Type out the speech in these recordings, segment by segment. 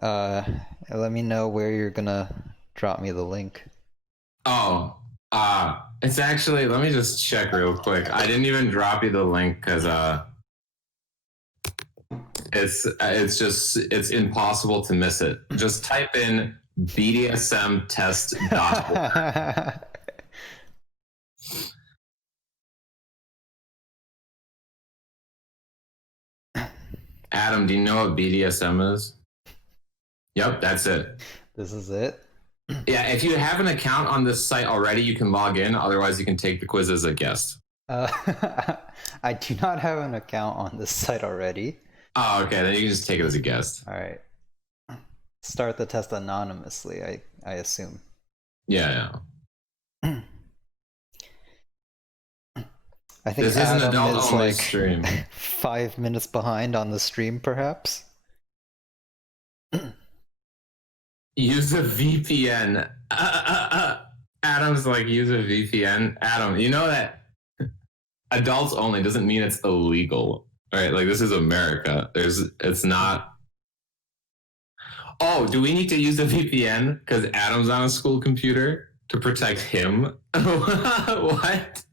Uh, Let me know where you're gonna drop me the link. Oh, it's actually, let me just check real quick. I didn't even drop you the link because it's impossible to miss it. Just type in BDSM test dot. Adam, do you know what BDSM is? Yep, that's it. This is it? Yeah, if you have an account on this site already, you can log in. Otherwise, you can take the quiz as a guest. I do not have an account on this site already. Oh, okay. Then you can just take it as a guest. All right. Start the test anonymously, I assume. Yeah. I think This is an Adam is adult-only like stream. 5 minutes behind on the stream, perhaps. Use a VPN. Adam's like, use a VPN. Adam, you know that adults only doesn't mean it's illegal, right? Like, this is America. It's not. Oh, do we need to use a VPN because Adam's on a school computer to protect him? What?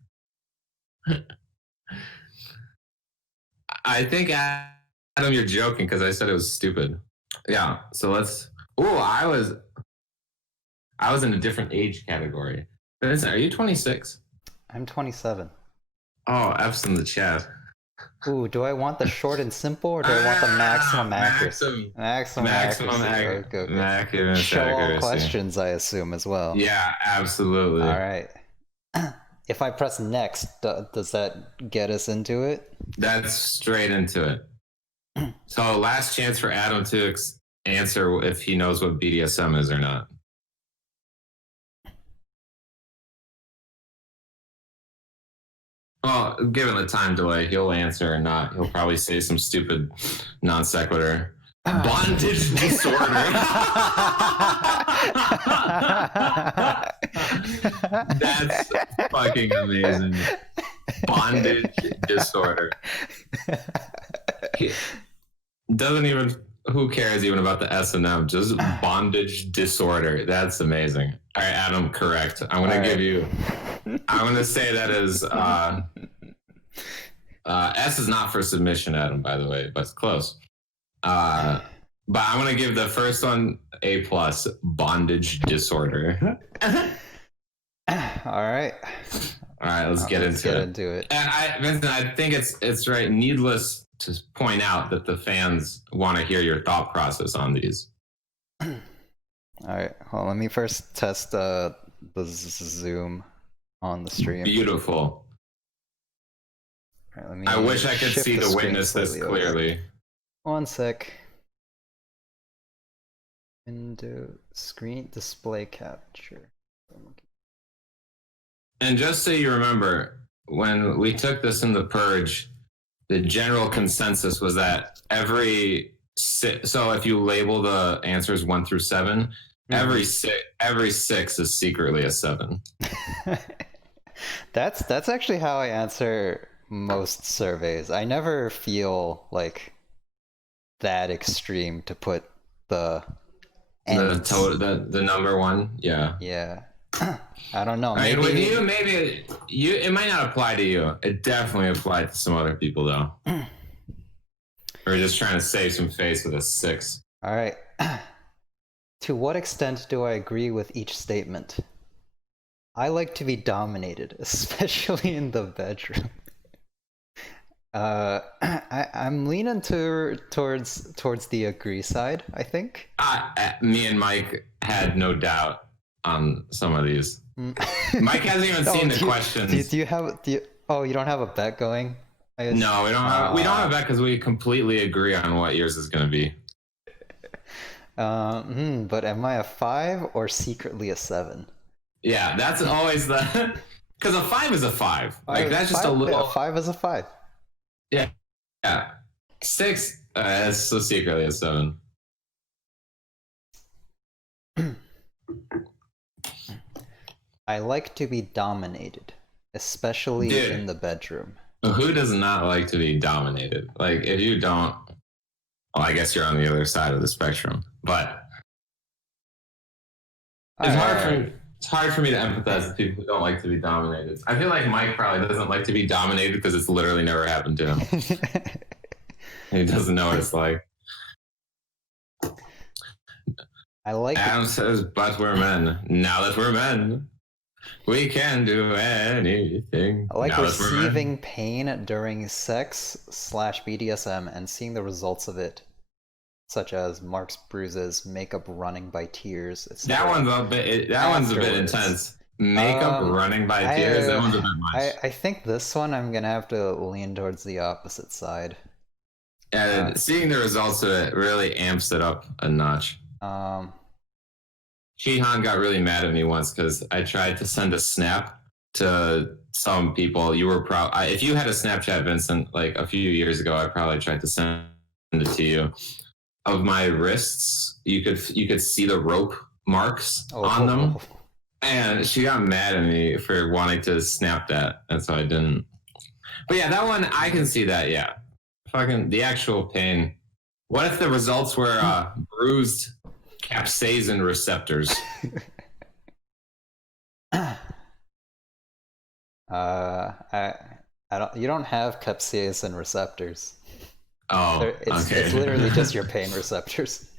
I think, Adam, you're joking because I said it was stupid. Yeah, so let's. Oh, I was in a different age category. Vincent, are you 26? I'm 27. Oh, F's in the chat. Ooh, do I want the short and simple, or do I want the maximum accuracy? Maximum accuracy. Show all questions, I assume, as well. Yeah, absolutely. All right. If I press next, does that get us into it? That's straight into it. So last chance for Adam to answer if he knows what BDSM is or not. Well, given the time delay, he'll answer or not. He'll probably say some stupid non sequitur. Bondage disorder. That's fucking amazing. Bondage disorder. Doesn't even. Who cares even about the S&M? Just bondage disorder. That's amazing. All right, Adam, correct. I'm going to give you. I'm going to say that is. S is not for submission, Adam, by the way, but it's close. But I'm going to give the first one A+, bondage disorder. All right. All right, let's get into it. And Vincent, I think it's right. Needless to point out that the fans want to hear your thought process on these. All right. Well, let me first test the zoom on the stream. Beautiful. Right, I wish I could see the witness this clearly. Over. One sec. Window screen display capture. And just so you remember, when we took this in the purge, the general consensus was that so if you label the answers 1 through 7, every six is secretly a 7. That's actually how I answer most surveys. I never feel like that extreme to put the number 1. Yeah. I don't know. Maybe with you, maybe it might not apply to you. It definitely applied to some other people, though. We're just trying to save some face with a 6. All right. To what extent do I agree with each statement? I like to be dominated, especially in the bedroom. I'm leaning towards the agree side, I think. Me and Mike had no doubt on some of these. Mike hasn't even seen the questions. Do you don't have a bet going? No, we don't have. We don't have a bet because we completely agree on what yours is going to be. But am I a 5 or secretly a 7? Yeah, that's always the. Because a 5 is a 5. Like that's just a little. A 5 is a 5. Yeah. 6 is so secretly a 7. I like to be dominated, especially in the bedroom. Who does not like to be dominated? Like, if you don't, Well, I guess you're on the other side of the spectrum, but it's hard for me. It's hard for me to empathize with people who don't like to be dominated. I feel like Mike probably doesn't like to be dominated because it's literally never happened to him. He doesn't know what it's like. I like Adam says, but we're men. Now that we're men, we can do anything. I like now that we're men. receiving pain during sex / BDSM and seeing the results of it, such as marks, bruises, makeup running by tears, etc. That one's a bit. That one's a bit intense. Makeup running by tears. That one's a bit much. I think this one I'm gonna have to lean towards the opposite side. And seeing the results of it really amps it up a notch. Shihan got really mad at me once because I tried to send a snap to some people. You were if you had a Snapchat, Vincent, like a few years ago, I probably tried to send it to you. Of my wrists, you could see the rope marks on them, and she got mad at me for wanting to snap that, and so I didn't. But yeah, that one I can see that. Yeah, fucking the actual pain. What if the results were bruised capsaicin receptors? I don't. You don't have capsaicin receptors. Oh, it's okay. It's literally just your pain receptors.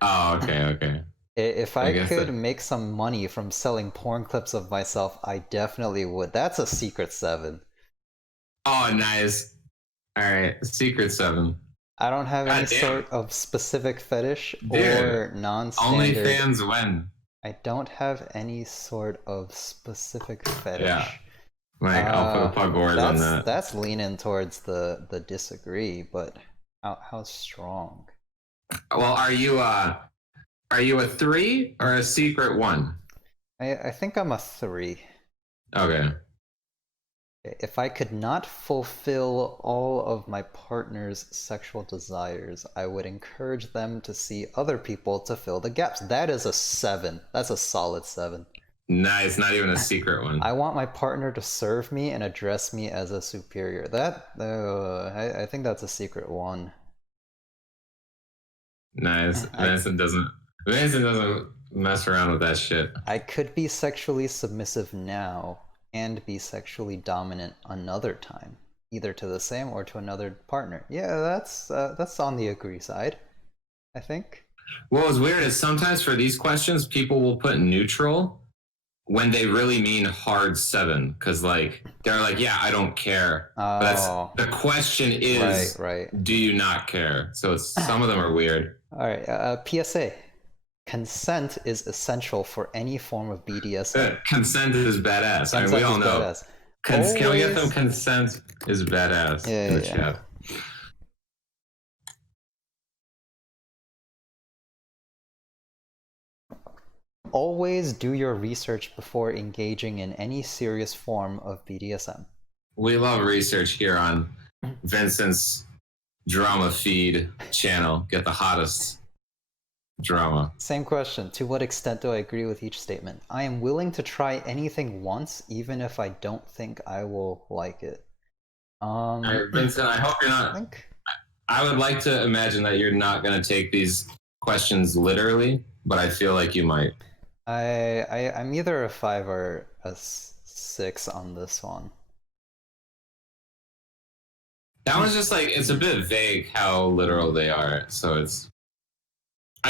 Oh, okay. If I could make some money from selling porn clips of myself, I definitely would. That's a secret 7. Oh, nice. All right, secret 7. I don't have any sort of specific fetish or non-standard. OnlyFans when? I don't have any sort of specific fetish. Yeah. Like, I'll put a pug word on that. That's leaning towards the disagree, but how strong? Well, are you a 3 or a secret 1? I think I'm a 3. Okay. If I could not fulfill all of my partner's sexual desires, I would encourage them to see other people to fill the gaps. That is a 7. That's a solid 7. Nice, not even a secret one. I want my partner to serve me and address me as a superior. I think that's a secret 1. Nice. Vincent doesn't mess around with that shit. I could be sexually submissive now and be sexually dominant another time, either to the same or to another partner. Yeah, that's on the agree side, I think. What was weird is sometimes for these questions, people will put neutral when they really mean hard 7, because like they're like, yeah, I don't care. Oh. The question is, right. Do you not care? So it's, some of them are weird. All right. PSA. Consent is essential for any form of BDSM. Consent is badass. I mean, we all know. Can we get them? Consent is badass in the chat. Always do your research before engaging in any serious form of BDSM. We love research here on Vincent's drama feed channel. Get the hottest drama. Same question. To what extent do I agree with each statement? I am willing to try anything once, even if I don't think I will like it. Vincent, I hope you're not. I would like to imagine that you're not going to take these questions literally, but I feel like you might. I'm either a 5 or a 6 on this one. That one's just like, it's a bit vague how literal they are, so it's...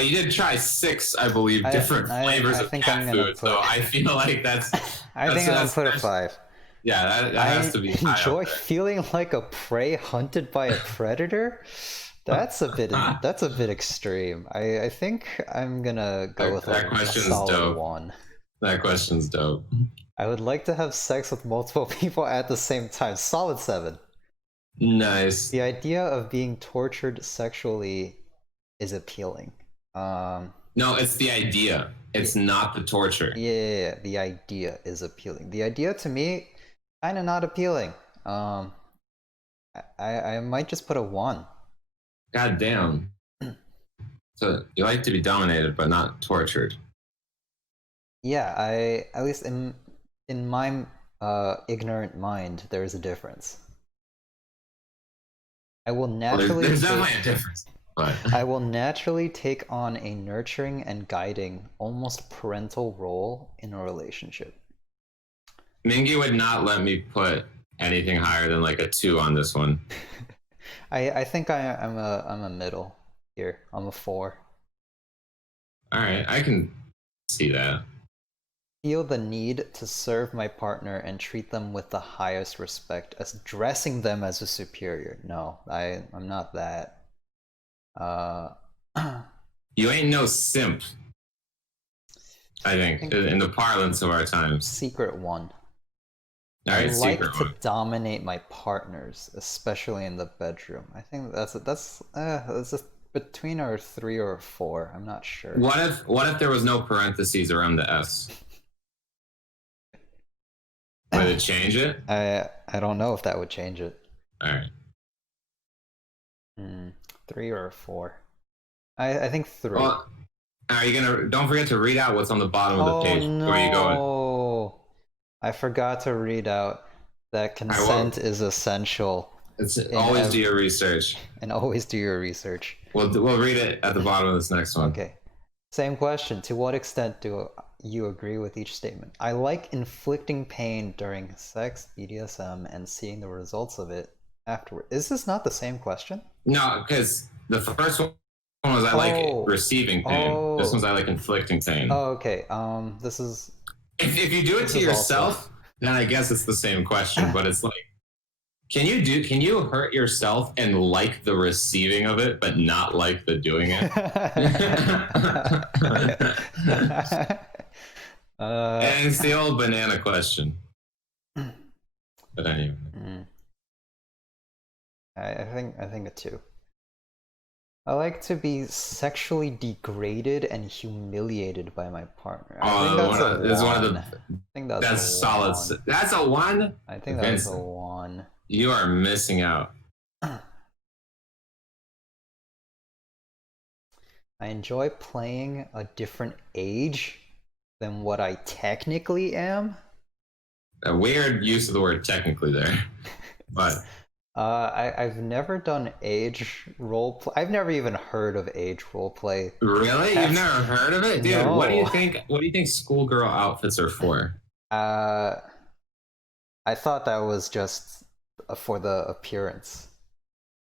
you did try 6, I believe, different flavors of cat food, so I feel like that's... I think I'm going to put a 5. Yeah, that has to be high. I enjoy feeling like a prey hunted by a predator. That's a bit extreme. I think I'm gonna go with a solid 1. That question's dope. I would like to have sex with multiple people at the same time. Solid 7. Nice. The idea of being tortured sexually is appealing. No, it's the idea. It's not the torture. Yeah, the idea is appealing. The idea to me, kind of not appealing. I might just put a 1. God damn. So you like to be dominated, but not tortured. Yeah, at least in my ignorant mind, there is a difference. I will naturally. There's definitely a difference. But I will naturally take on a nurturing and guiding, almost parental role in a relationship. Mingy would not let me put anything higher than like a 2 on this one. I think I'm a middle here. I'm a 4. All right, I can see that. Feel the need to serve my partner and treat them with the highest respect, as dressing them as a superior. No, I'm not that. You ain't no simp. I think in the parlance of our times. Secret one. All right, I like secret to one. dominate my partners, especially in the bedroom. I think that's just between our 3 or 4. I'm not sure. What if there was no parentheses around the S? Would it change it? I don't know if that would change it. All right. 3 or 4. I think 3. Well, are you gonna? Don't forget to read out what's on the bottom of the page before you go. No, I forgot to read out that consent is essential. It's always do your research. And always do your research. We'll read it at the bottom of this next one. Okay. Same question. To what extent do you agree with each statement? I like inflicting pain during sex, BDSM, and seeing the results of it afterward. Is this not the same question? No, because the first one was I like receiving pain. This one's I like inflicting pain. Oh, okay. This is. If you do it to yourself, then I guess it's the same question. But it's like, can you hurt yourself and like the receiving of it, but not like the doing it? And it's the old banana question. But anyway, I think a 2. I like to be sexually degraded and humiliated by my partner. I think that's solid. That's a 1. I think that's a 1. You are missing out. I enjoy playing a different age than what I technically am. A weird use of the word technically there, but. I've never done age roleplay. I've never even heard of age roleplay. Really? You've never heard of it? Dude, No. What do you think schoolgirl outfits are for? I thought that was just for the appearance.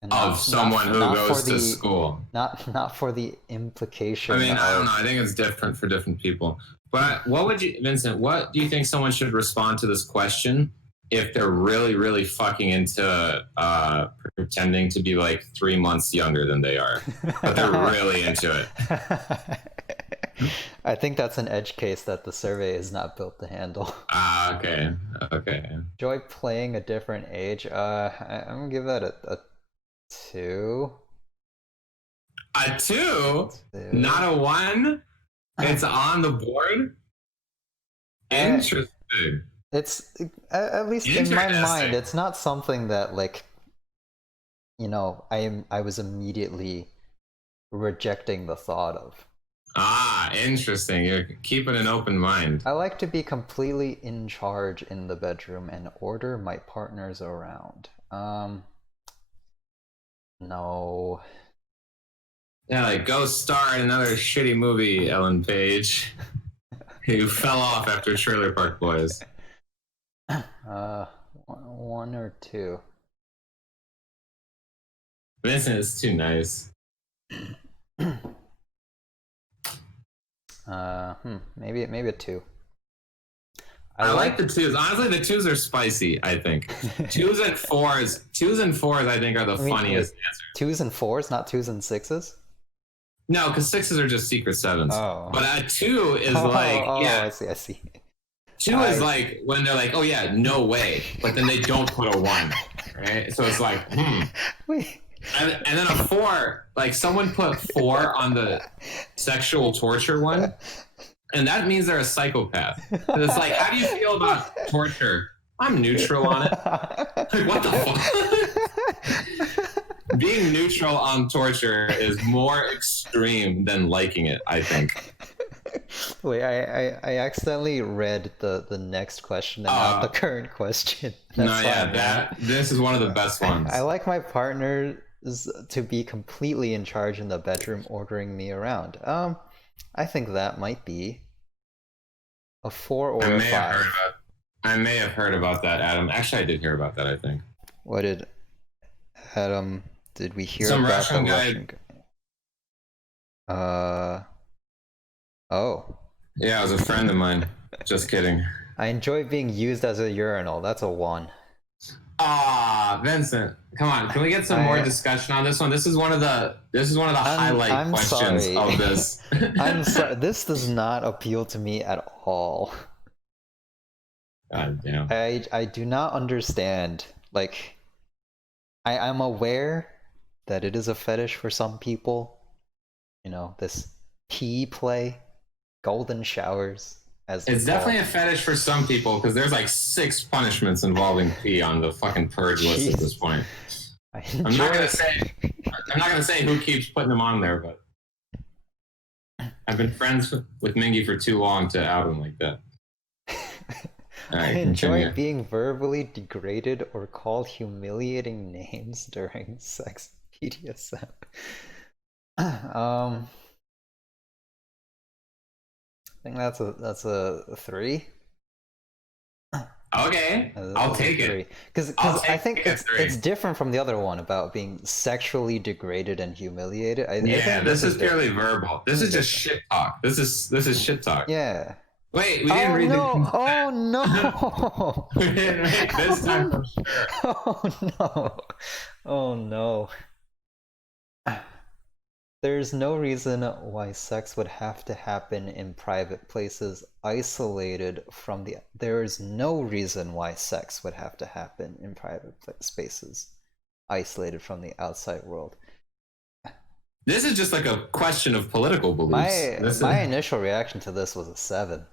And of someone who goes to school. Not for the implication. I mean, I don't know. I think it's different for different people. But Vincent, what do you think someone should respond to this question if they're really, really fucking into pretending to be like 3 months younger than they are, but they're really into it? I think that's an edge case that the survey is not built to handle. Okay. Enjoy playing a different age. I'm gonna give that a 2. A 2? Not a 1? It's on the board? Interesting. It's at least in my mind, it's not something that like, I was immediately rejecting the thought of. Interesting. You're keeping an open mind. I like to be completely in charge in the bedroom and order my partners around. No. Yeah, like go star in another shitty movie, Ellen Page. Who fell off after Trailer Park Boys. 1 or 2. Vincent is too nice. Maybe a 2. I like the 2s. Honestly, the 2s are spicy, I think. 2s and 4s I think are the funniest answers. 2s and 4s, not 2s and 6s? No, because 6s are just secret 7s. Oh. But a 2 is yeah. I see. 2 is like when they're like, oh yeah, no way. But then they don't put a 1. Right? So it's like, Wait. And then a 4, like someone put 4 on the sexual torture one, and that means they're a psychopath. And it's like, how do you feel about torture? I'm neutral on it. Like, what the fuck? Being neutral on torture is more extreme than liking it, I think. Wait, I accidentally read the next question and not the current question. This is one of the best ones. I like my partner to be completely in charge in the bedroom, ordering me around. I think that might be a 4 or a 5. I may have heard about that, Adam. Actually, I did hear about that, I think. What did Adam? Did we hear Some about Russian the guy. Russian guy? Oh. Yeah, it was a friend of mine. Just kidding. I enjoy being used as a urinal. That's a 1. Ah, Vincent, come on. Can we get some more discussion on this one? This is one of the highlight questions sorry. of this. I'm sorry. This does not appeal to me at all. God damn. I do not understand. Like, I'm aware that it is a fetish for some people. You know, this pee play, golden showers. It's definitely a fetish for some people because there's like 6 punishments involving pee on the fucking purge list at this point. I'm not gonna say who keeps putting them on there, but I've been friends with Mingy for too long to out him like that. All right, I enjoy continue. being verbally degraded or called humiliating names during sex BDSM. I think that's a 3. Okay, I'll take it. Because I think it's different from the other one about being sexually degraded and humiliated. I think this is purely verbal. This is just shit talk. This is shit talk. Yeah. Wait, we didn't read the consent. Oh no! We didn't read this time for sure. Oh no! Oh no! There's no reason why sex would have to happen in private places, isolated from the. There is no reason why sex would have to happen in private spaces, isolated from the outside world. This is just like a question of political beliefs. My initial reaction to this was a 7.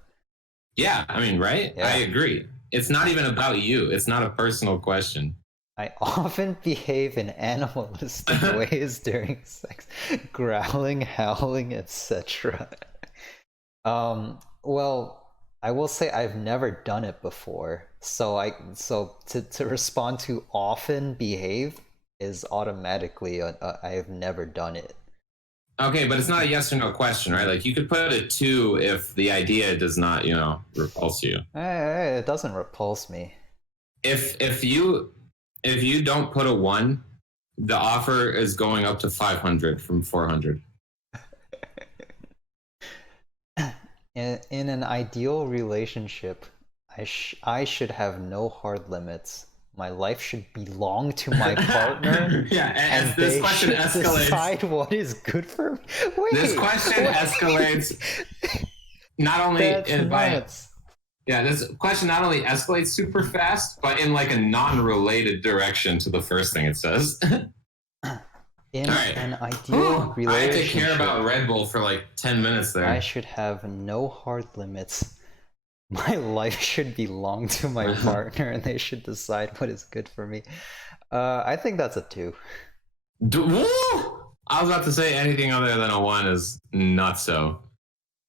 Yeah, I mean, right? Yeah. I agree. It's not even about you. It's not a personal question. I often behave in animalistic ways during sex, growling, howling, etc. Well, I will say I've never done it before, so to respond to often behave is automatically I have never done it. Okay, but it's not a yes or no question, right? Like you could put a 2 if the idea does not, repulse you. It doesn't repulse me. If you don't put a 1, the offer is going up to 500 from 400. In an ideal relationship, I should have no hard limits. My life should belong to my partner. Yeah, and this question escalates. Decide what is good for me. Wait, this question escalates. Not only this question not only escalates super fast, but in like a non-related direction to the first thing it says. In an ideal relationship, I had to care about Red Bull for like 10 minutes there. I should have no hard limits. My life should belong to my partner, and they should decide what is good for me. I think that's a 2. I was about to say anything other than a 1 is not so.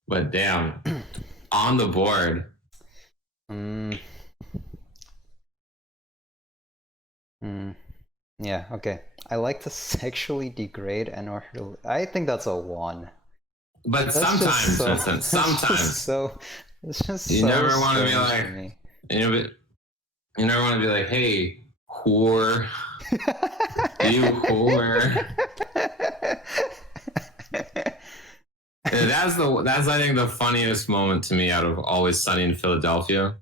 But damn, on the board. Yeah, okay. I like to sexually degrade I think that's a 1. But sometimes, Vincent, sometimes. It's just you never want to be like, you never want to be like, hey, whore. You whore. That's I think the funniest moment to me out of Always Sunny in Philadelphia.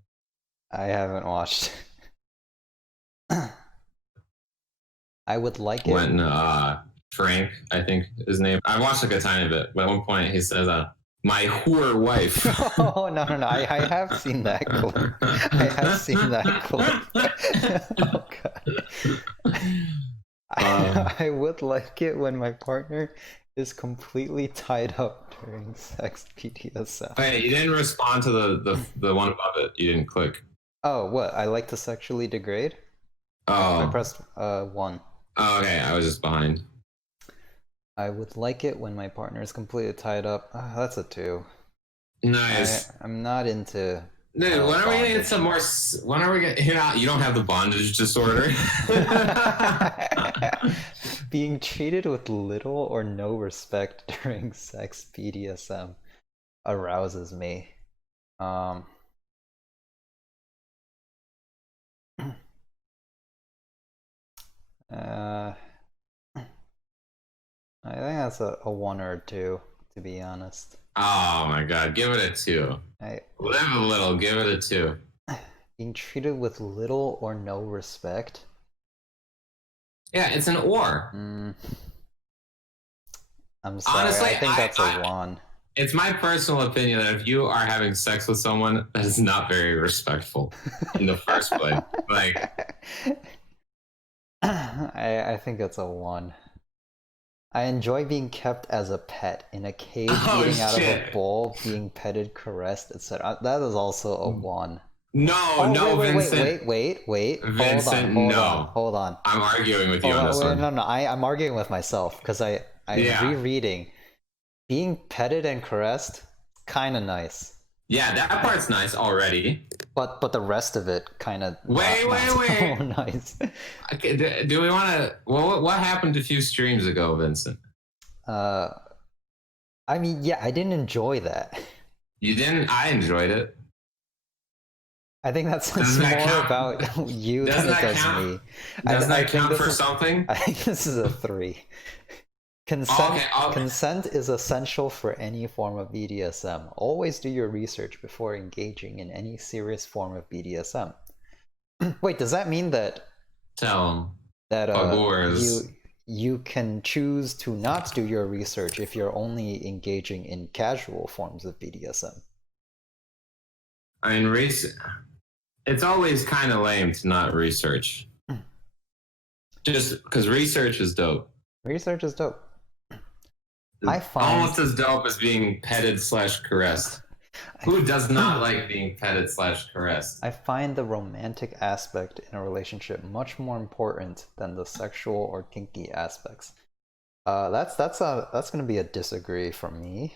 I haven't watched. I would like it when Frank, I think his name. I watched like a tiny bit, but at one point he says, "My whore wife." Oh no! I have seen that clip. I have seen that clip. Oh god. I would like it when my partner is completely tied up during sex BDSM. Wait, you didn't respond to the one above it. You didn't click. Oh, what? I like to sexually degrade? Oh. I pressed 1. Oh, okay, I was just behind. I would like it when my partner is completely tied up. That's a 2. Nice. I'm not into Dude, when are we gonna get some more? When are we gonna? You don't have the bondage disorder. Being treated with little or no respect during sex BDSM arouses me. I think that's a 1 or a 2, to be honest. Oh my god, give it a 2. Live a little, give it a 2. Being treated with little or no respect? Yeah, it's an or. I'm sorry, honestly, I think that's a 1. It's my personal opinion that if you are having sex with someone, that is not very respectful in the first place. Like, I think it's a 1. I enjoy being kept as a pet in a cage, eating out of a bowl, being petted, caressed, etc. That is also a 1. No, Vincent. Wait. Vincent, hold on. I'm arguing with you on this one. No. I'm arguing with myself because I'm rereading. Being petted and caressed, kind of nice. Yeah, that part's nice already. But the rest of it kind of wait. So nice. Okay, do we want to? Well, what happened a few streams ago, Vincent? I mean, yeah, I didn't enjoy that. You didn't? I enjoyed it. I think that's more about you than it does me. Doesn't that count for something? I think this is a 3. Consent is essential for any form of BDSM. Always do your research before engaging in any serious form of BDSM. Wait, does that mean that you can choose to not do your research if you're only engaging in casual forms of BDSM? I mean, it's always kind of lame to not research. Just because research is dope. Research is dope. Almost as dope as being petted/caressed. Who does not like being petted/caressed? I find the romantic aspect in a relationship much more important than the sexual or kinky aspects. That's gonna be a disagree from me.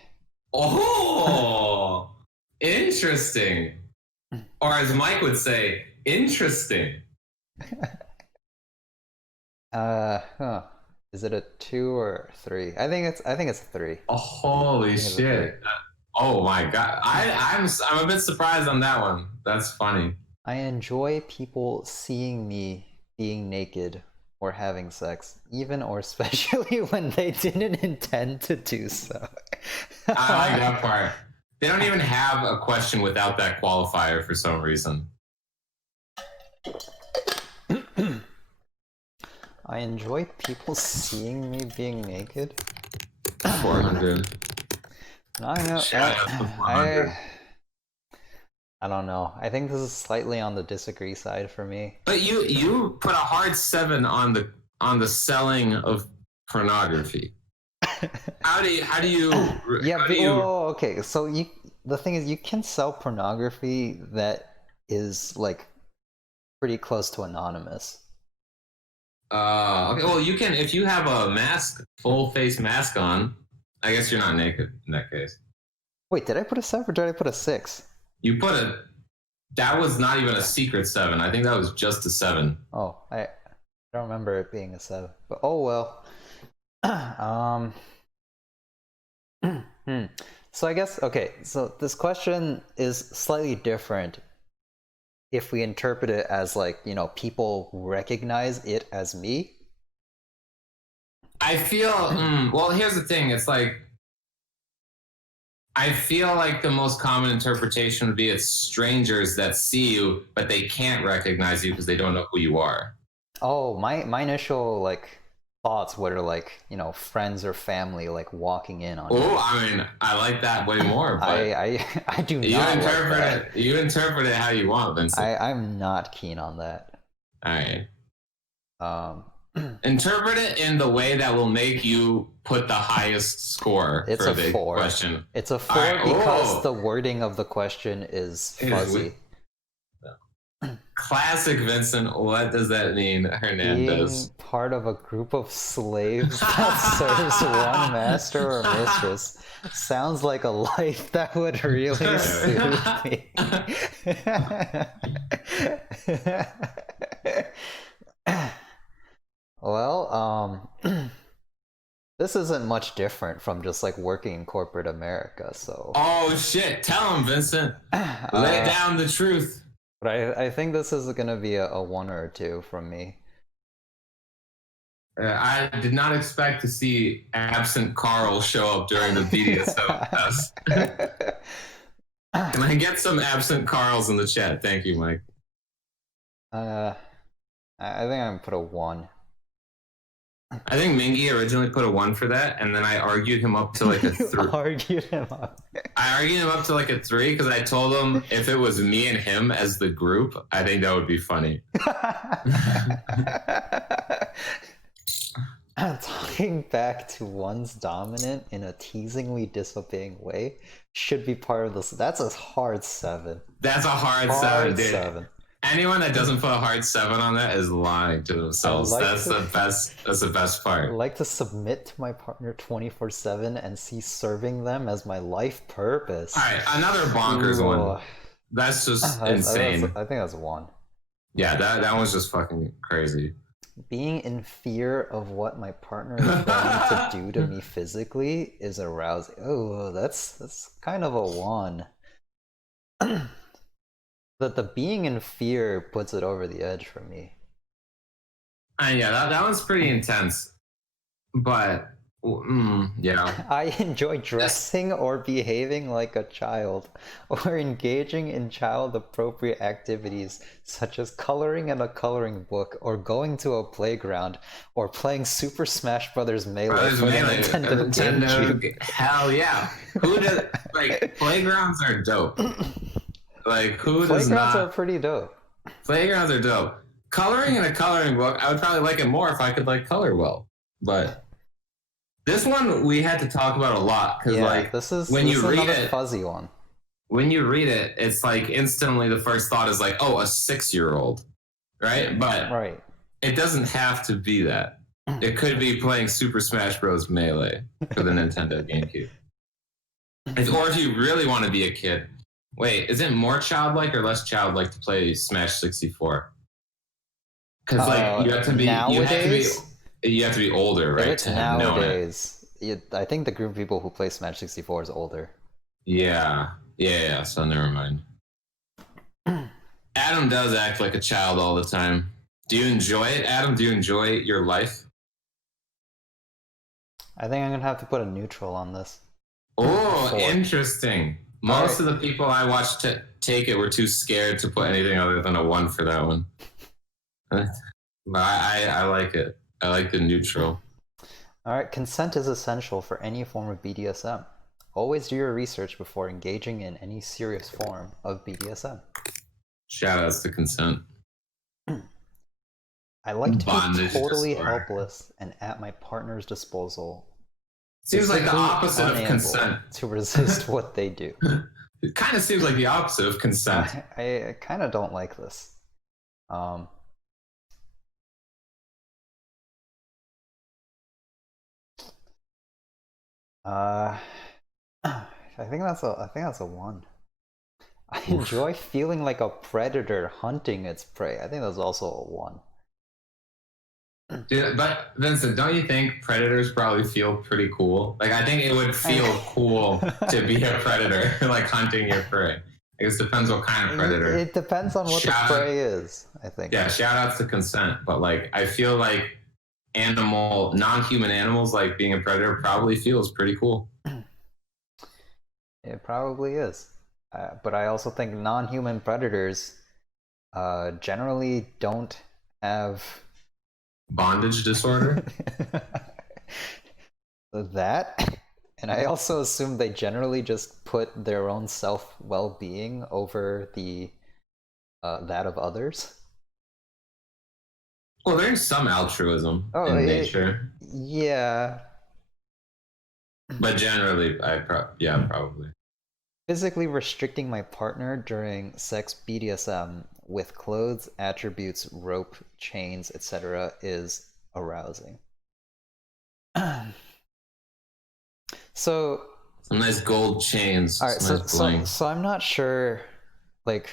Oh, interesting. Or as Mike would say, interesting. Is it a 2 or 3? I think it's a 3. Oh, holy shit! Oh my god, I'm a bit surprised on that one. That's funny. I enjoy people seeing me being naked or having sex, even or especially when they didn't intend to do so. I like that part. They don't even have a question without that qualifier for some reason. I enjoy people seeing me being naked. 400. I don't know. I think this is slightly on the disagree side for me. But you put a hard 7 on the selling of pornography. How do you? Okay. So the thing is, you can sell pornography that is like pretty close to anonymous. Okay. Well, you can if you have a mask, full face mask on. I guess you're not naked in that case. Wait, did I put a 7 or did I put a 6? You put that was not even a secret 7. I think that was just a 7. Oh, I don't remember it being a 7. But oh well. So I guess, okay, so this question is slightly different if we interpret it as like, people recognize it as me. I feel, well, here's the thing. It's like, I feel like the most common interpretation would be it's strangers that see you, but they can't recognize you because they don't know who you are. Oh, my initial thoughts were friends or family walking in on. Oh, I mean, I like that way more. But I do not. You interpret it how you want, Vincent. I'm not keen on that. All right. Interpret it in the way that will make you put the highest score for the 4. Question. It's a 4 because the wording of the question is fuzzy. Classic Vincent. What does that mean, Hernandez? Being part of a group of slaves that serves one master or mistress. Sounds like a life that would really soothe me. Well, this isn't much different from just like working in corporate America, so. Oh shit! Tell him, Vincent. Lay down the truth. But I think this is gonna be a 1 or a 2 from me. I did not expect to see absent Carl show up during the BDSM test. Can I get some absent Carls in the chat? Thank you, Mike. I think I'm gonna put a 1. I think Mingy originally put a 1 for that, and then I argued him up to like a 3. Argued him up. I argued him up to like a 3 because I told him if it was me and him as the group, I think that would be funny. Talking back to one's dominant in a teasingly disobeying way should be part of this. That's a hard 7. That's a hard 7, dude. 7. Anyone that doesn't put a hard 7 on that is lying to themselves. That's the best part. I like to submit to my partner 24/7 and see serving them as my life purpose. All right, another bonkers one. That's just insane. I think that's 1. Yeah, that one's just fucking crazy. Being in fear of what my partner is going to do to me physically is arousing. Oh, that's kind of a 1. The being in fear puts it over the edge for me. Yeah, that one's pretty intense. But yeah. I enjoy dressing or behaving like a child, or engaging in child-appropriate activities such as coloring in a coloring book, or going to a playground, or playing Super Smash Bros. Melee for the Nintendo GameCube. Hell yeah! Who does like playgrounds are dope. Like who does not? Playgrounds are pretty dope. Playgrounds are dope. Coloring in a coloring book, I would probably like it more if I could like color well, but. This one we had to talk about a lot because, like, this is you read another it, fuzzy one. When you read it, it's like instantly the first thought is like, "Oh, a 6-year-old," right? But it doesn't have to be that. It could be playing Super Smash Bros. Melee for the Nintendo GameCube. Or if you really want to be a kid, wait, is it more childlike or less childlike to play Smash 64? Because like you have to be nowadays. You have to be older, right? It's nowadays. I think the group of people who play Smash 64 is older. Yeah. So never mind. Adam does act like a child all the time. Do you enjoy it, Adam? Do you enjoy your life? I think I'm gonna have to put a neutral on this. Oh, interesting. Most of the people I watched take it were too scared to put anything other than a 1 for that one. But I like it. I like the neutral. Alright, consent is essential for any form of BDSM. Always do your research before engaging in any serious form of BDSM. Shoutouts to consent. I like to be totally helpless and at my partner's disposal. Seems like the opposite of consent. To resist what they do. It kind of seems like the opposite of consent. I kind of don't like this. I think that's a 1. I enjoy feeling like a predator hunting its prey. I think that's also a 1. Dude, but Vincent, don't you think predators probably feel pretty cool? Like, I think it would feel cool to be a predator, like hunting your prey. I guess it depends what kind of predator. It depends on what the prey is, I think. Yeah, shout outs to consent. But like, I feel like non-human animals, like being a predator, probably feels pretty cool. It probably is. But I also think non-human predators generally don't have bondage disorder. That, and I also assume they generally just put their own self-well-being over the that of others. Well, there's some altruism in nature. Yeah. But generally, probably. Physically restricting my partner during sex BDSM with clothes, attributes, rope, chains, etc. is arousing. So Some nice gold chains. All right, Some nice bling. so I'm not sure, like,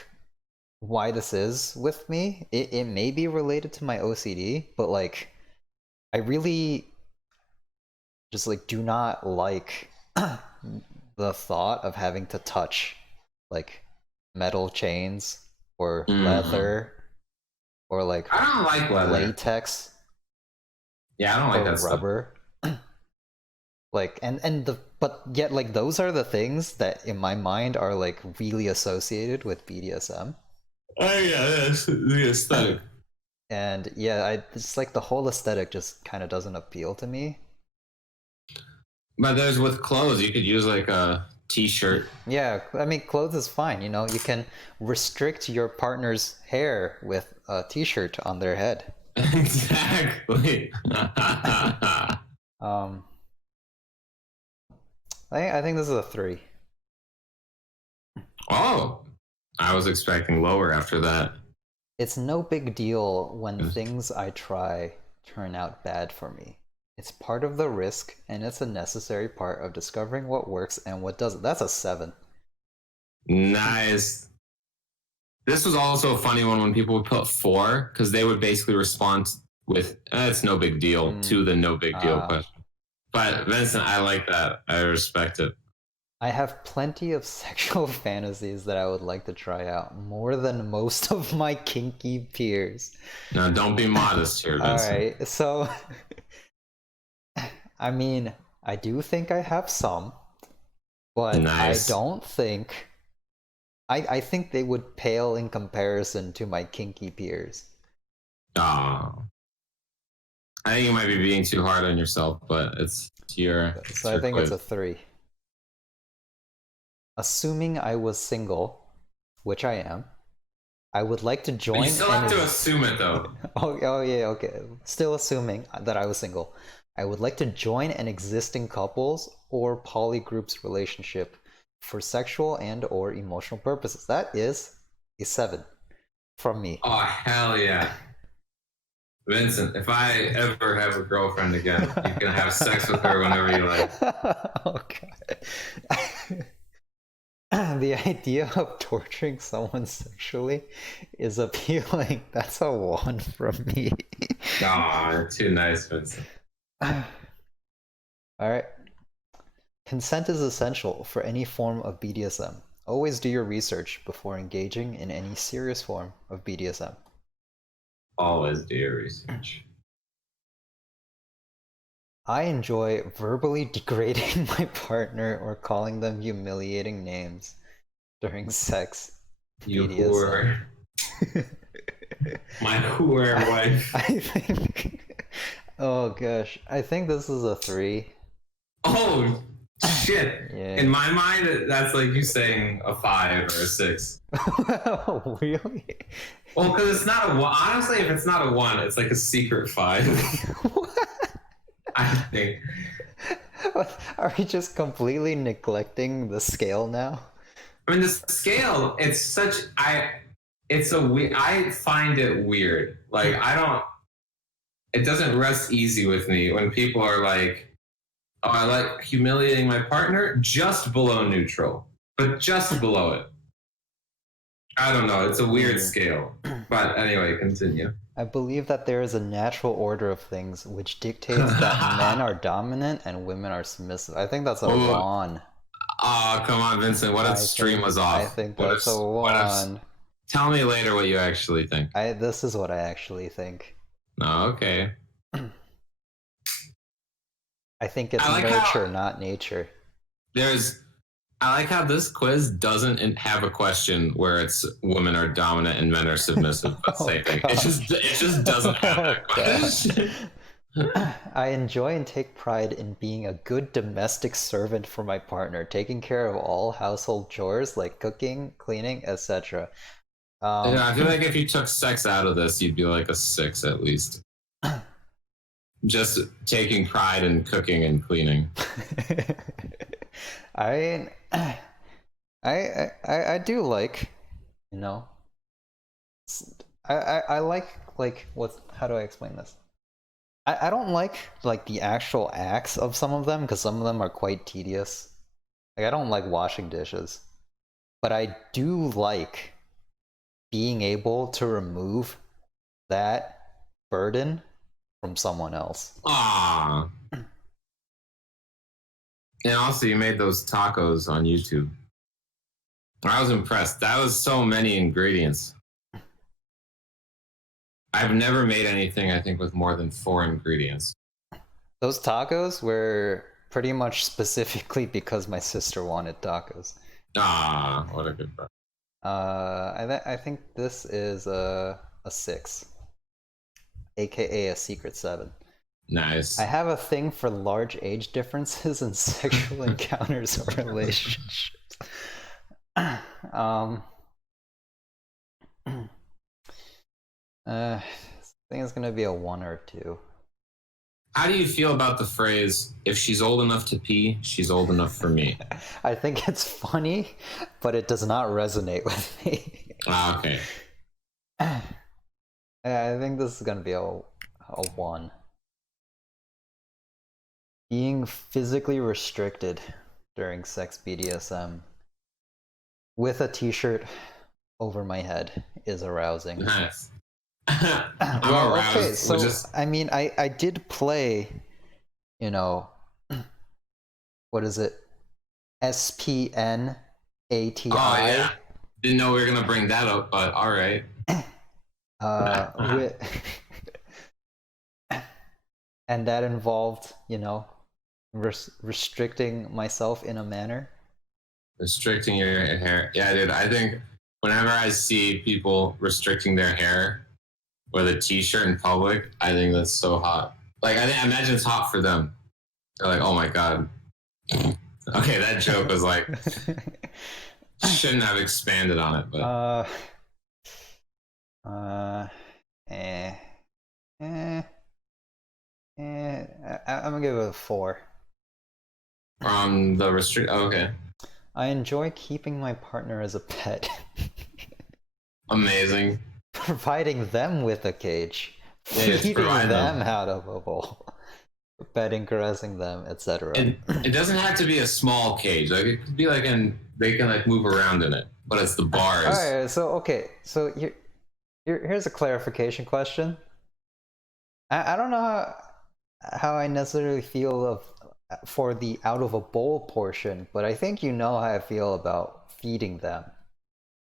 why this is with me. It may be related to my OCD, but like, I really just like do not like the thought of having to touch like metal chains or leather or like I don't like leather. latex Yeah, I don't like or that stuff. rubber. Like but yet like those are the things that in my mind are like really associated with BDSM. Oh yeah, that's the aesthetic. And yeah, it's like the whole aesthetic just kind of doesn't appeal to me. But there's with clothes, you could use like a t-shirt. Yeah, I mean, clothes is fine. You know, you can restrict your partner's hair with a t-shirt on their head. Exactly. I think this is a 3. Oh, I was expecting lower after that. It's no big deal when things I try turn out bad for me. It's part of the risk, and it's a necessary part of discovering what works and what doesn't. That's a 7. Nice. This was also a funny one when people would put 4, because they would basically respond with, it's no big deal, to the no big deal question. But Vincent, I like that. I respect it. I have plenty of sexual fantasies that I would like to try out, more than most of my kinky peers. Now, don't be modest here, Vincent. Alright, so I mean, I do think I have some, but nice. I don't think I think they would pale in comparison to my kinky peers. Oh. I think you might be being too hard on yourself, but it's your. So I think it's a 3. Assuming I was single, which I am, I would like to join. But you still have to assume it, though. Oh yeah, okay. Still assuming that I was single. I would like to join an existing couples or polygroups relationship for sexual and or emotional purposes. That is a 7 from me. Oh, hell yeah. Vincent, if I ever have a girlfriend again, you can have sex with her whenever you like. Okay. The idea of torturing someone sexually is appealing. That's a 1 from me. Aw, you're too nice, Vincent. Alright. Consent is essential for any form of BDSM. Always do your research before engaging in any serious form of BDSM. Always do your research. I enjoy verbally degrading my partner or calling them humiliating names during sex. You BDSM. whore. My whore wife. I think. Oh gosh, I think this is a 3. Oh shit! Yeah. In my mind, that's like you saying a 5 or a 6. Really? Well, because it's not a 1. Honestly, if it's not a 1, it's like a secret 5. I think. Are we just completely neglecting the scale now? I mean, the scale. It's such. It's a. I find it weird. Like I don't. It doesn't rest easy with me when people are like, "Oh, I like humiliating my partner just below neutral, but just below it." I don't know. It's a weird scale. But anyway, continue. I believe that there is a natural order of things which dictates that men are dominant and women are submissive. I think that's a 1. Oh, come on, Vincent. What if stream was off? I think that's a 1. Tell me later what you actually think. This is what I actually think. Oh, okay. I think it's nurture, not nature. I like how this quiz doesn't have a question where it's women are dominant and men are submissive. Same thing. It just doesn't have that question. I enjoy and take pride in being a good domestic servant for my partner, taking care of all household chores like cooking, cleaning, etc. I feel like if you took sex out of this, you'd be like a 6 at least. Just taking pride in cooking and cleaning. I do like, you know, I like how do I explain this? I don't like the actual acts of some of them because some of them are quite tedious. Like, I don't like washing dishes, but I do like being able to remove that burden from someone else. Ah. And also, you made those tacos on YouTube. I was impressed. That was so many ingredients. I've never made anything, I think, with more than 4 ingredients. Those tacos were pretty much specifically because my sister wanted tacos. Ah, what a good part. I think this is a 6, aka a secret 7. Nice. I have a thing for large age differences in sexual encounters or relationships. I think it's gonna be a 1 or 2. How do you feel about the phrase, if she's old enough to pee, she's old enough for me? I think it's funny, but it does not resonate with me. Ah, okay. I think this is gonna be a 1. Being physically restricted during sex BDSM with a t-shirt over my head is arousing. Nice. Well, okay, so I mean, I did play, you know, what is it? SPN ATI. Oh, yeah. Didn't know we were going to bring that up, but all right. And that involved, you know, restricting myself in a manner. Restricting your hair. Yeah, dude, I think whenever I see people restricting their hair with a t-shirt in public, I think that's so hot. Like, I imagine it's hot for them. They're like, oh my God. Okay, that joke was like, shouldn't have expanded on it, but. I'm gonna give it a 4. From the restrict. Oh, okay. I enjoy keeping my partner as a pet. Amazing. Providing them with a cage. Yeah, feeding them out of a bowl. Petting, caressing them, etc. It doesn't have to be a small cage. Like, it could be like they can like move around in it, but it's the bars. Alright, so here's a clarification question. I don't know how I necessarily feel for the out of a bowl portion, but I think you know how I feel about feeding them.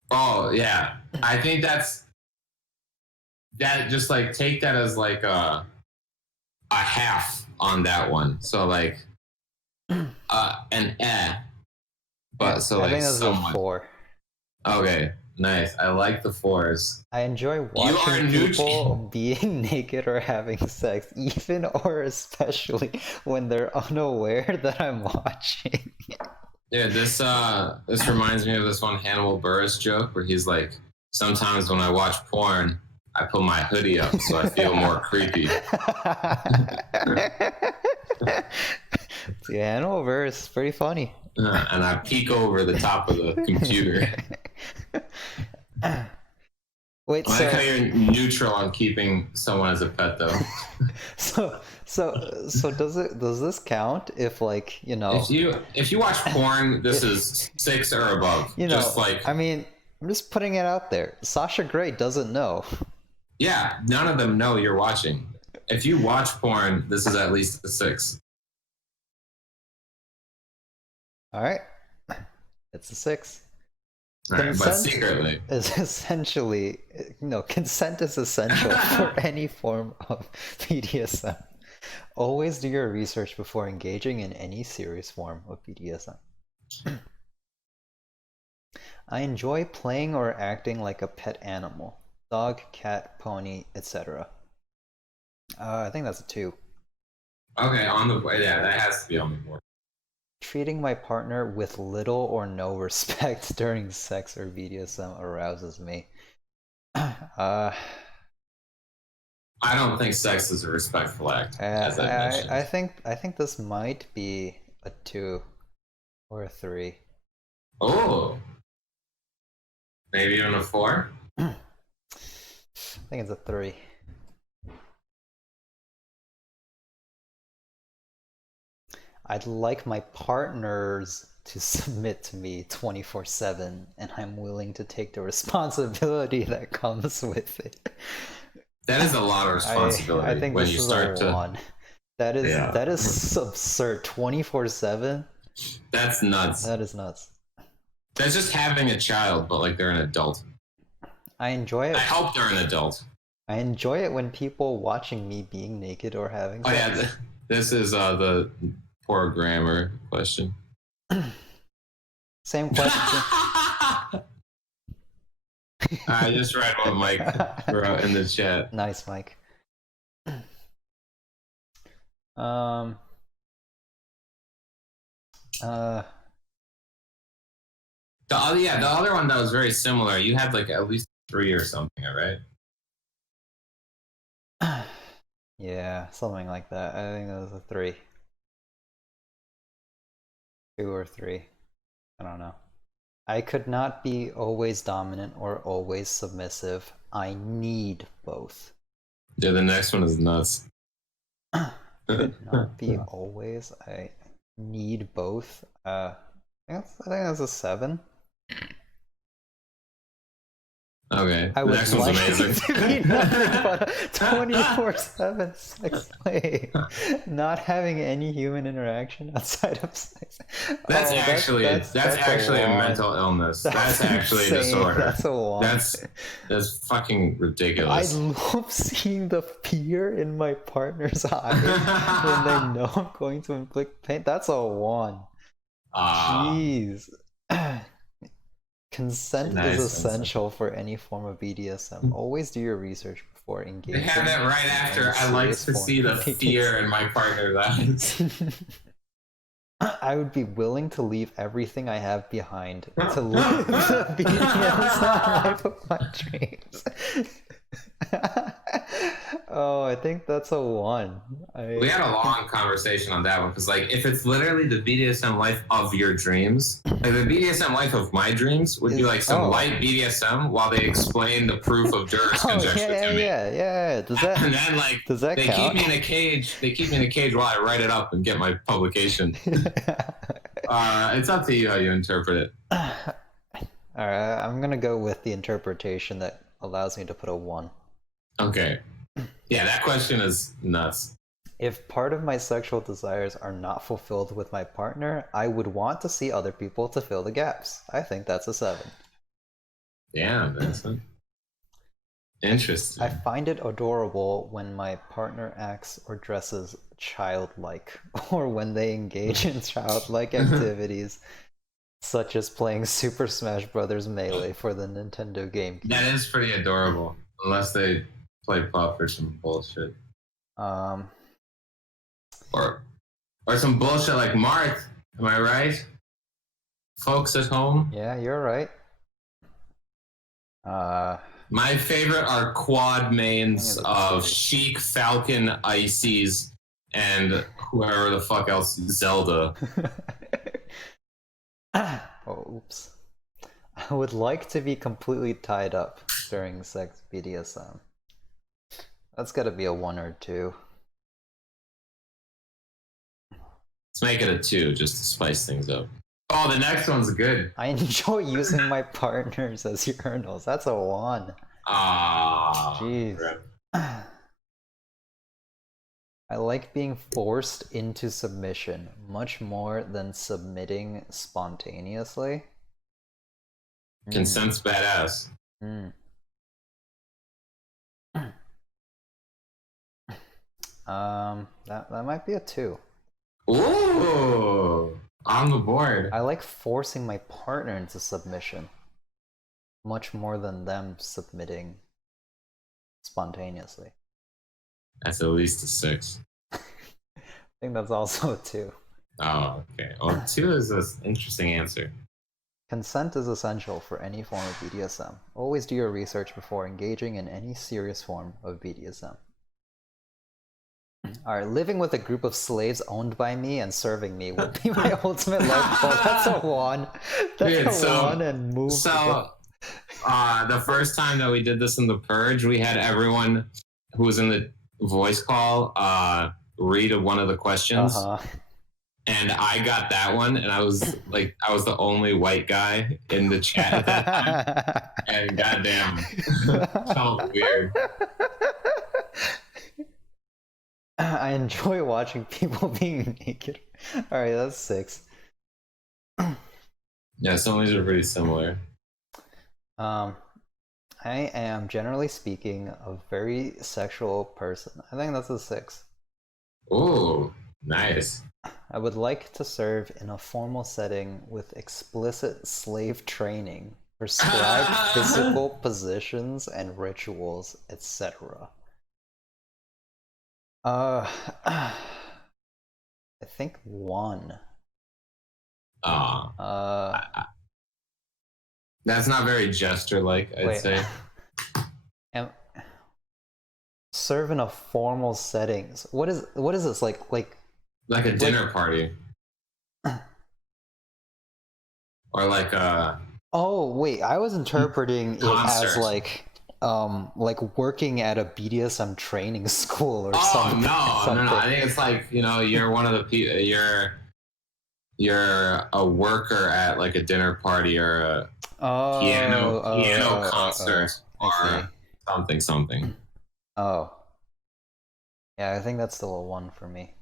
Oh yeah, I think that just like take that as like a half on that one. So like an but so I like think that's a 4. Okay, nice. I like the 4s. I enjoy watching people being naked or having sex, even or especially when they're unaware that I'm watching. Yeah, this reminds me of this one Hannibal Buress joke where he's like, sometimes when I watch porn, I put my hoodie up so I feel more creepy. See, Hannibal Buress is pretty funny. And I peek over the top of the computer. Wait, I like how you're neutral on keeping someone as a pet, though. So does this count if, like, you know, if you watch porn, this is 6 or above. You know, just like, I mean, I'm just putting it out there. Sasha Grey doesn't know. Yeah, none of them know you're watching. If you watch porn, this is at least a 6. All right, it's a 6. All right, but secretly is essentially, consent is essential for any form of BDSM. Always do your research before engaging in any serious form of BDSM. I enjoy playing or acting like a pet animal. Dog, cat, pony, etc. I think that's a 2. Okay, yeah, that has to be on the board. Treating my partner with little or no respect during sex or BDSM arouses me. I don't think sex is a respectful act. As I mentioned. I think this might be a 2 or a 3. Oh, maybe even a 4. I think it's a 3. I'd like my partner's to submit to me 24/7, and I'm willing to take the responsibility that comes with it. That is a lot of responsibility I think when this you is start a to. one. That is Yeah. that is absurd. 24/7. That's nuts. That is nuts. That's just having a child, but like they're an adult. I enjoy it. I hope they're an adult. I enjoy it when people watching me being naked or having Oh sex. yeah, this is the poor grammar question. Same question. I just read what Mike wrote in the chat. Nice, Mike. The other one that was very similar. You had like at least 3 or something, right? Yeah, something like that. I think that was a 3. 2 or 3. I don't know. I could not be always dominant or always submissive. I need both. Yeah, the next one is nuts. Could not be always. I need both. I think that's a 7. Okay. I The would next one's like amazing. to be nothing but a 24/7 sex slave, not having any human interaction outside of sex. That's Oh, actually a one. mental illness. That's actually a insane. disorder. That's a one. That's fucking I ridiculous. love seeing the fear in my partner's eyes when they know I'm going to inflict pain. That's a 1. Jeez. Consent Nice, is nice. essential for any form of BDSM. Always do your research before They engaging. have that right in after. any I like serious to form see the of fear in my partner's eyes. I would be willing to leave everything I have behind to live the BDSM life of my dreams. Oh, I think that's a 1. We had a long conversation on that one because, like, if it's literally the BDSM life of your dreams, like the BDSM life of my dreams would be like some light BDSM while they explain the proof of Juror's conjecture to me. Yeah. Does And that then, like, does that they count? keep me in a cage. They keep me in a cage while I write it up and get my publication. It's up to you how you interpret it. Alright, I'm gonna go with the interpretation that allows me to put a 1. Okay. Yeah, that question is nuts. If part of my sexual desires are not fulfilled with my partner, I would want to see other people to fill the gaps. I think that's a 7. Damn, that's interesting. I find it adorable when my partner acts or dresses childlike, or when they engage in childlike activities, such as playing Super Smash Bros. Melee for the Nintendo GameCube. That is pretty adorable, unless they play Puff or some bullshit. Or some bullshit like Marth. Am I right? Folks at home? Yeah, you're right. My favorite are quad mains I think of it's Sheik, Falcon, Ices, and whoever the fuck else, Zelda. Oh, oops. I would like to be completely tied up during sex BDSM. That's gotta be a 1 or 2. Let's make it a 2 just to spice things up. Oh, the next one's good. I enjoy using my partners as urinals. That's a 1. Ah, Jeez. rip. I like being forced into submission much more than submitting spontaneously. Consent's badass. That might be a 2. Ooh, on the board. I like forcing my partner into submission much more than them submitting spontaneously. That's at least a 6. I think that's also a 2. Oh, okay. Well, 2 is an interesting answer. Consent is essential for any form of BDSM. Always do your research before engaging in any serious form of BDSM. Alright, living with a group of slaves owned by me and serving me would be my ultimate life goal. That's a 1. That's Dude, a 1 and move. So, the first time that we did this in The Purge, we had everyone who was in the voice call read one of the questions. and I got that one, and I was the only white guy in the chat at that time, and goddamn, felt weird. I enjoy watching people being naked. All right, that's 6. Yeah, some of these are pretty similar. I am, generally speaking, a very sexual person. I think that's a 6. Ooh, nice. I would like to serve in a formal setting with explicit slave training, prescribed physical positions and rituals, etc. I think 1. That's not very gesture-like, I'd say. Serve in a formal settings. What is this like a dinner party, or like a. Oh wait, I was interpreting concert. It as like working at a BDSM training school or something. Oh no! I think it's like, you're one of the people. You're a worker at like a dinner party or a piano concert or something. Oh. Yeah, I think that's still a 1 for me.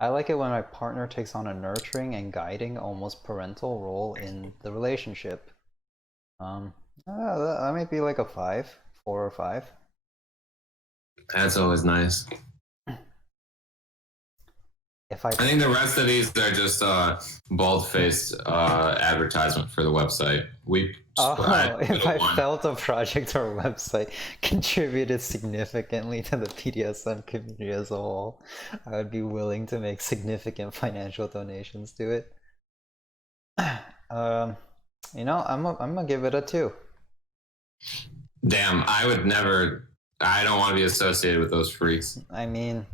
I like it when my partner takes on a nurturing and guiding, almost parental role in the relationship. That might be like a 5, 4 or 5. That's always nice. I think the rest of these are just bald-faced advertisement for the website. If I felt a project or website contributed significantly to the BDSM community as a whole, I would be willing to make significant financial donations to it. I'm gonna give it a 2. Damn, I would never. I don't want to be associated with those freaks. I mean,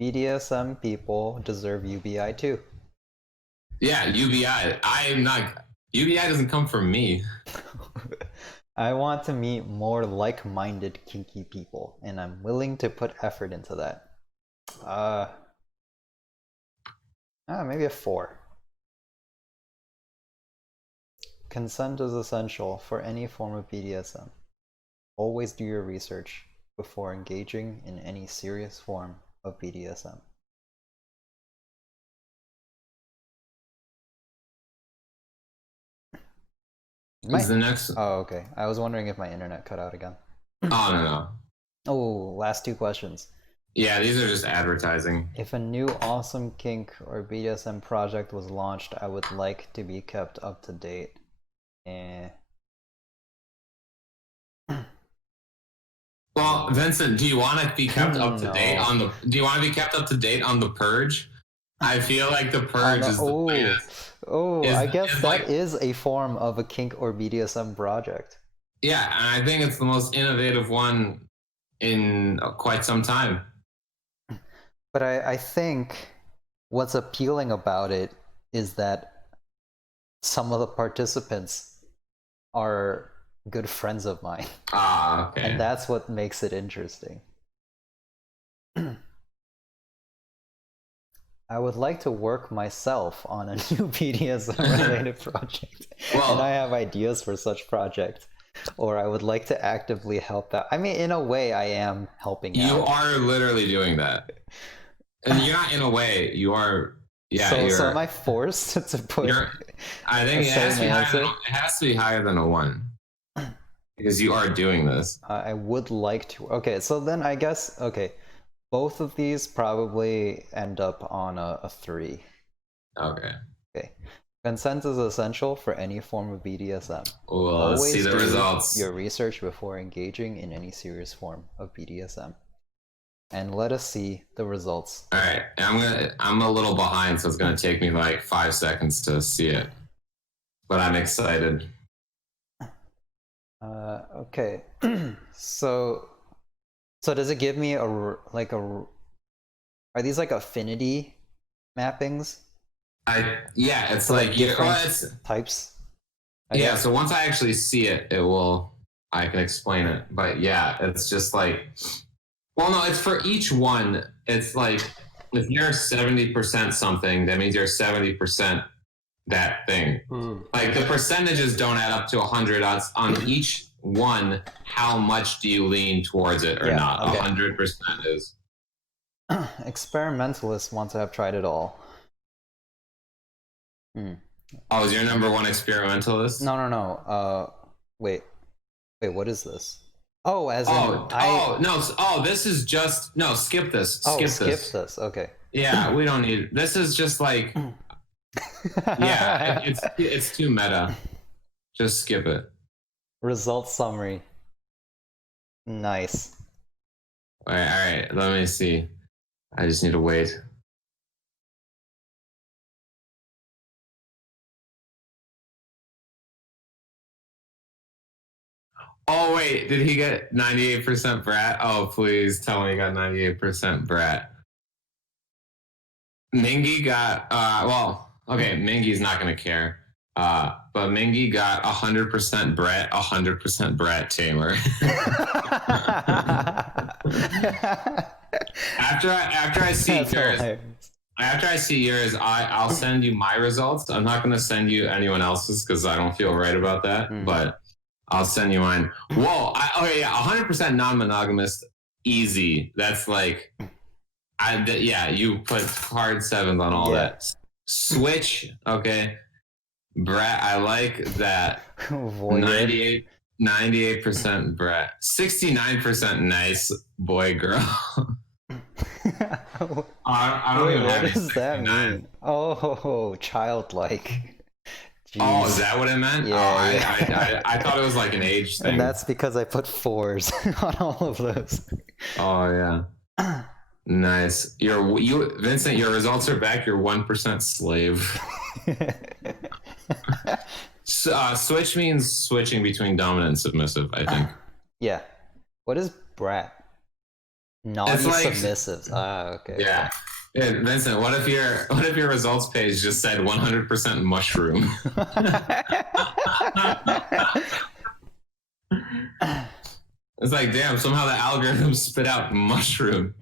BDSM people deserve UBI too. Yeah, UBI. UBI doesn't come from me. I want to meet more like-minded kinky people, and I'm willing to put effort into that. Maybe a 4. Consent is essential for any form of BDSM. Always do your research before engaging in any serious form of BDSM. What's the next? Oh, okay. I was wondering if my internet cut out again. Oh, no. Oh, last 2 questions. Yeah, these are just advertising. If a new awesome kink or BDSM project was launched, I would like to be kept up to date. Well, Vincent, do you want to be kept up to date on the? Do you want to be kept up to date on the Purge? I feel like the Purge is the latest. I guess that is a form of a kink or BDSM project. Yeah, and I think it's the most innovative one in quite some time. But I think what's appealing about it is that some of the participants are good friends of mine. Okay. And that's what makes it interesting. I would like to work myself on a new BDSM-related project. And I have ideas for such projects. Or I would like to actively help out. I mean, in a way, I am helping out. You are literally doing that. And you're not in a way. You are... Yeah, so am I forced to put... I think it has to be higher than a 1. Because you are doing this. I would like to. Okay, so then I guess... Okay, both of these probably end up on a 3. Okay. Consent is essential for any form of BDSM. Well, let's see the results. Your research before engaging in any serious form of BDSM. And let us see the results. All right, I'm a little behind, so it's gonna take me like 5 seconds to see it. But I'm excited. Okay. So does it give me are these like affinity mappings? It's like different types. Yeah, so once I actually see it, I can explain it. But yeah, it's just like, well, no, it's for each one. It's like if you're 70% something, that means you're 70% that thing. Like the percentages don't add up to 100 on each one. How much do you lean towards it or Yeah, not? okay. 100% is. Experimentalist want to have tried it all. Oh, is your number one experimentalist? No. Wait, what is this? Oh, as in This is just no. Skip this. skip this. this. Okay. Yeah, we don't need. This is just like. Yeah, it's too meta. Just skip it. Result summary. Nice. All right. Let me see. I just need to wait. Oh wait, did he get 98% Brat? Oh please tell me he got 98% Brat. Mingy got Mingy's not gonna care. But Mingy got 100% Brat, 100% Brat Tamer. After I see yours, I'll send you my results. I'm not gonna send you anyone else's because I don't feel right about that. But I'll send you mine. Whoa! 100% non-monogamous, easy. That's like, you put hard sevens on all that. Switch, okay. Brat, I like that. 98% Brat, 69% nice boy girl. I don't even what have does that mean? Oh, childlike. Jeez. Oh, is that what it meant? Yeah, I thought it was like an age thing. And that's because I put 4s on all of those. Oh yeah. Nice. Vincent, your results are back. You're 1% slave. Switch means switching between dominant and submissive, I think. Yeah. What is brat? Naughty submissives. Okay. Yeah. Yeah, Vincent, what if your results page just said 100% mushroom? It's like, damn, somehow the algorithm spit out mushroom.